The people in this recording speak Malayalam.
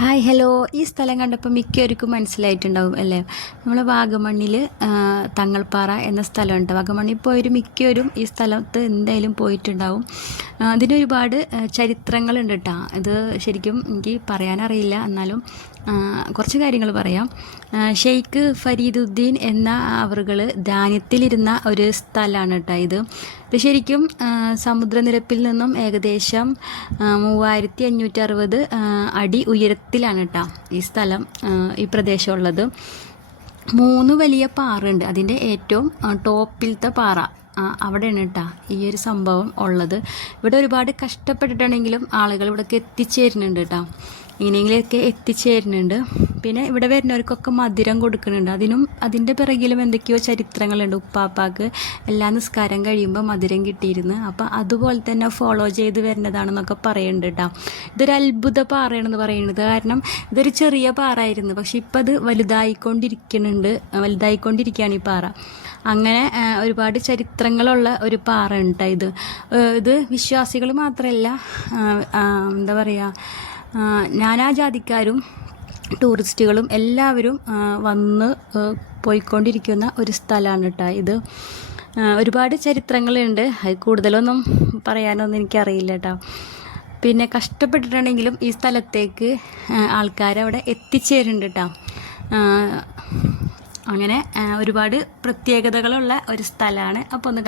Hi hello. ഈ സ്ഥലം കണ്ടപ്പോൾ മിക്കവർക്കും മനസ്സിലായിട്ടുണ്ടാവും അല്ലേ? നമ്മൾ വാഗമണ്ണിൽ തങ്ങൾപ്പാറ എന്ന സ്ഥലമുണ്ട്. വാഗമണ്ണിൽ പോയൊരു മിക്കവരും ഈ സ്ഥലത്ത് എന്തായാലും പോയിട്ടുണ്ടാവും. അതിനൊരുപാട് ചരിത്രങ്ങളുണ്ട് കേട്ടോ ഇത് ശരിക്കും എനിക്ക് പറയാനറിയില്ല. എന്നാലും കുറച്ച് കാര്യങ്ങൾ പറയാം. ഷെയ്ഖ് ഫരീദുദ്ദീൻ എന്ന അവറുകൾ ധാന്യത്തിലിരുന്ന ഒരു സ്ഥലമാണ് കേട്ടോ ഇത്. ഇത് ശരിക്കും സമുദ്രനിരപ്പിൽ നിന്നും ഏകദേശം മൂവായിരത്തി അഞ്ഞൂറ്റി അറുപത് അടി ഉയരത്തിലാണ് കേട്ടോ ഈ സ്ഥലം ഈ പ്രദേശം ഉള്ളത് മൂന്ന് വലിയ പാറയുണ്ട്. അതിന്റെ ഏറ്റവും ടോപ്പിലത്തെ പാറ അവിടെയാണ് കേട്ടോ ഈ ഒരു സംഭവം ഉള്ളത്. ഇവിടെ ഒരുപാട് കഷ്ടപ്പെട്ടിട്ടാണെങ്കിലും ആളുകൾ ഇവിടേക്ക് എത്തിച്ചേരുന്നുണ്ട് കേട്ടോ ഇങ്ങനെയെങ്കിലൊക്കെ എത്തിച്ചേരുന്നുണ്ട്. പിന്നെ ഇവിടെ വരുന്നവർക്കൊക്കെ മധുരം കൊടുക്കുന്നുണ്ട്. അതിനും അതിന്റെ പിറകിലും എന്തൊക്കെയോ ചരിത്രങ്ങളുണ്ട്. ഉപ്പാപ്പാക്ക് എല്ലാ നിസ്കാരം കഴിയുമ്പോൾ മധുരം കിട്ടിയിരുന്നു. അപ്പം അതുപോലെ തന്നെ ഫോളോ ചെയ്ത് വരുന്നതാണെന്നൊക്കെ പറയുന്നുണ്ട് കേട്ടോ ഇതൊരു അത്ഭുത പാറയാണെന്ന് പറയുന്നത്. കാരണം ഇതൊരു ചെറിയ പാറയായിരുന്നു. പക്ഷെ ഇപ്പം അത് വലുതായിക്കൊണ്ടിരിക്കുന്നുണ്ട്. വലുതായിക്കൊണ്ടിരിക്കുകയാണ് ഈ പാറ. അങ്ങനെ ഒരുപാട് ചരിത്രങ്ങളുള്ള ഒരു പാറ ഉണ്ട് ഇത്. ഇത് വിശ്വാസികൾ മാത്രമല്ല എന്താ പറയുക നാനാജാതിക്കാരും ടൂറിസ്റ്റുകളും എല്ലാവരും വന്ന് പോയിക്കൊണ്ടിരിക്കുന്ന ഒരു സ്ഥലമാണ് കേട്ടോ ഇത്. ഒരുപാട് ചരിത്രങ്ങളുണ്ട്. അത് കൂടുതലൊന്നും പറയാനൊന്നും എനിക്കറിയില്ല കേട്ടോ പിന്നെ കഷ്ടപ്പെട്ടിട്ടുണ്ടെങ്കിലും ഈ സ്ഥലത്തേക്ക് ആൾക്കാരവിടെ എത്തിച്ചേരുന്നുണ്ട് കേട്ടോ അങ്ങനെ ഒരുപാട് പ്രത്യേകതകളുള്ള ഒരു സ്ഥലമാണ്. അപ്പോൾ ഒന്ന്